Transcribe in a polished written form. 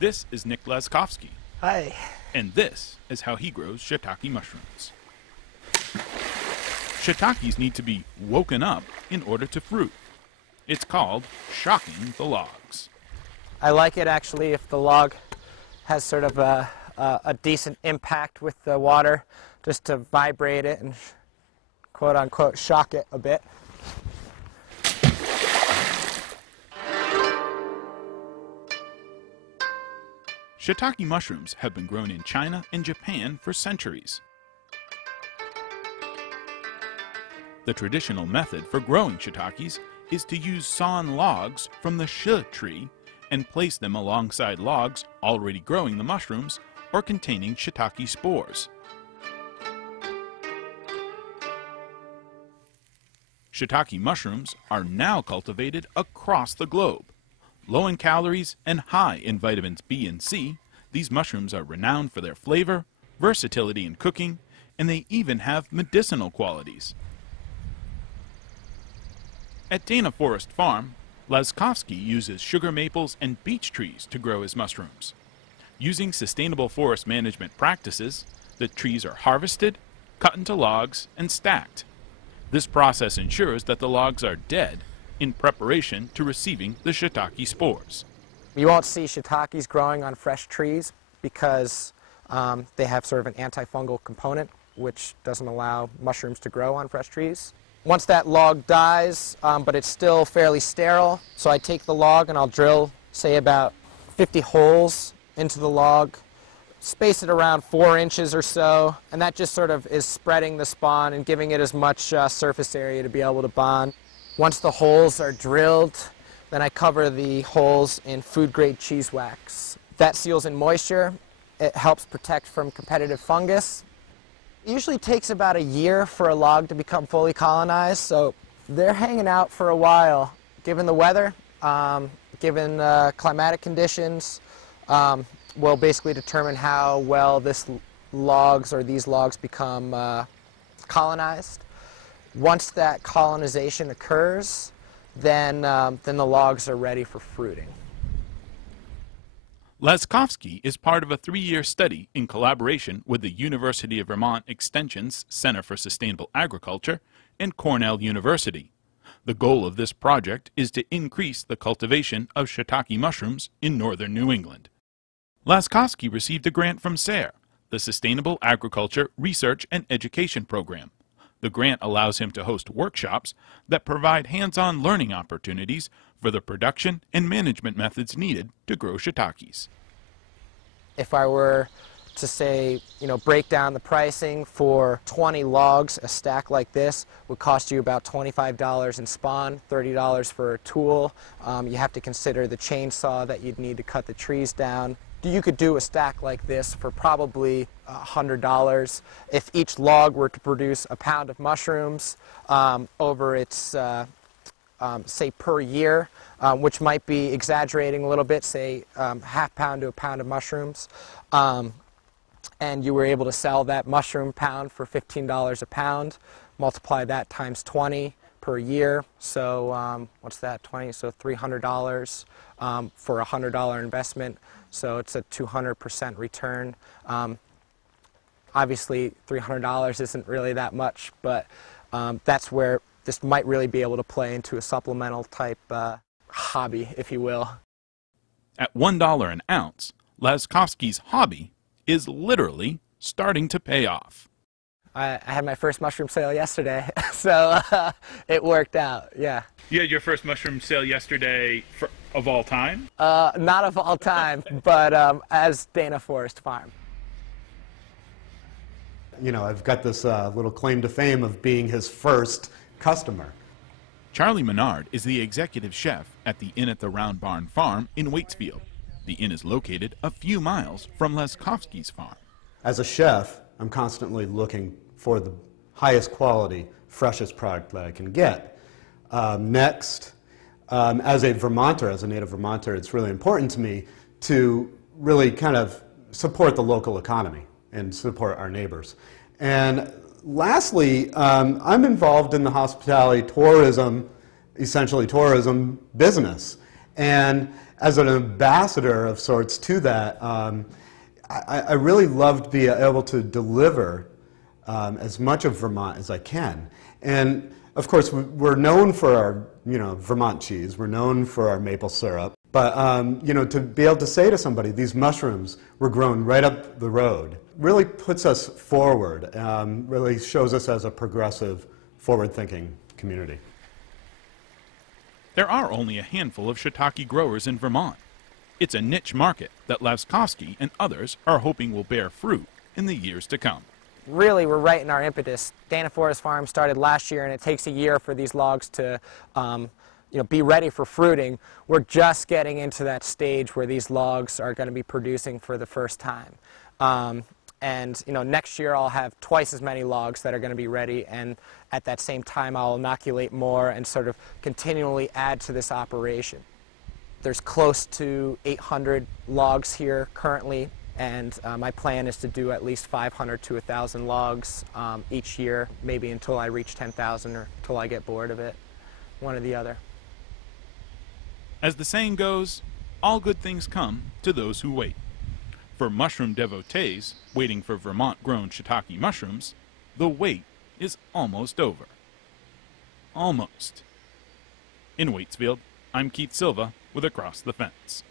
This is Nick Laskovski. Hi. And this is how he grows shiitake mushrooms. Shiitakes need to be woken up in order to fruit. It's called shocking the logs. I like it actually if the log has sort of a decent impact with the water, just to vibrate it and quote unquote shock it a bit. Shiitake mushrooms have been grown in China and Japan for centuries. The traditional method for growing shiitakes is to use sawn logs from the shi tree and place them alongside logs already growing the mushrooms or containing shiitake spores. Shiitake mushrooms are now cultivated across the globe. Low in calories and high in vitamins B and C, these mushrooms are renowned for their flavor, versatility in cooking, and they even have medicinal qualities. At Dana Forest Farm, Laskovski uses sugar maples and beech trees to grow his mushrooms. Using sustainable forest management practices, the trees are harvested, cut into logs, and stacked. This process ensures that the logs are dead in preparation to receiving the shiitake spores. You won't see shiitakes growing on fresh trees because they have sort of an antifungal component which doesn't allow mushrooms to grow on fresh trees. Once that log dies, but it's still fairly sterile, so I take the log and I'll drill, say, about 50 holes into the log, space it around 4 inches or so, and that just sort of is spreading the spawn and giving it as much surface area to be able to bond. Once the holes are drilled, then I cover the holes in food-grade cheese wax. That seals in moisture. It helps protect from competitive fungus. It usually takes about a year for a log to become fully colonized, so they're hanging out for a while. Given the weather, given climatic conditions, will basically determine how well these logs become colonized. Once that colonization occurs, then the logs are ready for fruiting. Laskovski is part of a 3-year study in collaboration with the University of Vermont Extension's Center for Sustainable Agriculture and Cornell University. The goal of this project is to increase the cultivation of shiitake mushrooms in northern New England. Laskovski received a grant from SARE, the Sustainable Agriculture Research and Education Program. The grant allows him to host workshops that provide hands-on learning opportunities for the production and management methods needed to grow shiitakes. If I were to say, break down the pricing for 20 logs, a stack like this would cost you about $25 in spawn, $30 for a tool. You have to consider the chainsaw that you'd need to cut the trees down. You could do a stack like this for probably $100 if each log were to produce a pound of mushrooms over its, say, per year, which might be exaggerating a little bit, say half pound to a pound of mushrooms. And you were able to sell that mushroom pound for $15 a pound, multiply that times 20 per year. So what's that, 20? So $300 for a $100 investment. So it's a 200% return. Obviously, $300 isn't really that much, but that's where this might really be able to play into a supplemental type hobby, if you will. At $1 an ounce, Laskovski's hobby is literally starting to pay off. I had my first mushroom sale yesterday, so it worked out, yeah. You had your first mushroom sale yesterday of all time? Not of all time, but as Dana Forest Farm. I've got this little claim to fame of being his first customer. Charlie Menard is the executive chef at the Inn at the Round Barn Farm in Waitsfield. The inn is located a few miles from Laskovski's farm. As a chef, I'm constantly looking for the highest quality, freshest product that I can get. Next, as a Vermonter, as a native Vermonter, it's really important to me to really kind of support the local economy and support our neighbors. And lastly, I'm involved in the hospitality tourism, essentially tourism business. And as an ambassador of sorts to that, I really loved being able to deliver as much of Vermont as I can. And of course, we're known for our, Vermont cheese. We're known for our maple syrup. But, to be able to say to somebody, these mushrooms were grown right up the road, really puts us forward, really shows us as a progressive, forward-thinking community. There are only a handful of shiitake growers in Vermont. It's a niche market that Laskovski and others are hoping will bear fruit in the years to come. Really, we're right in our impetus. Dana Forest Farm started last year, and it takes a year for these logs to be ready for fruiting. We're just getting into that stage where these logs are going to be producing for the first time. Next year I'll have twice as many logs that are going to be ready, and at that same time I'll inoculate more and sort of continually add to this operation. There's close to 800 logs here currently, and my plan is to do at least 500 to 1,000 logs each year, maybe until I reach 10,000 or until I get bored of it, one or the other. As the saying goes, all good things come to those who wait. For mushroom devotees waiting for Vermont-grown shiitake mushrooms, the wait is almost over. Almost. In Waitsfield, I'm Keith Silva with Across the Fence.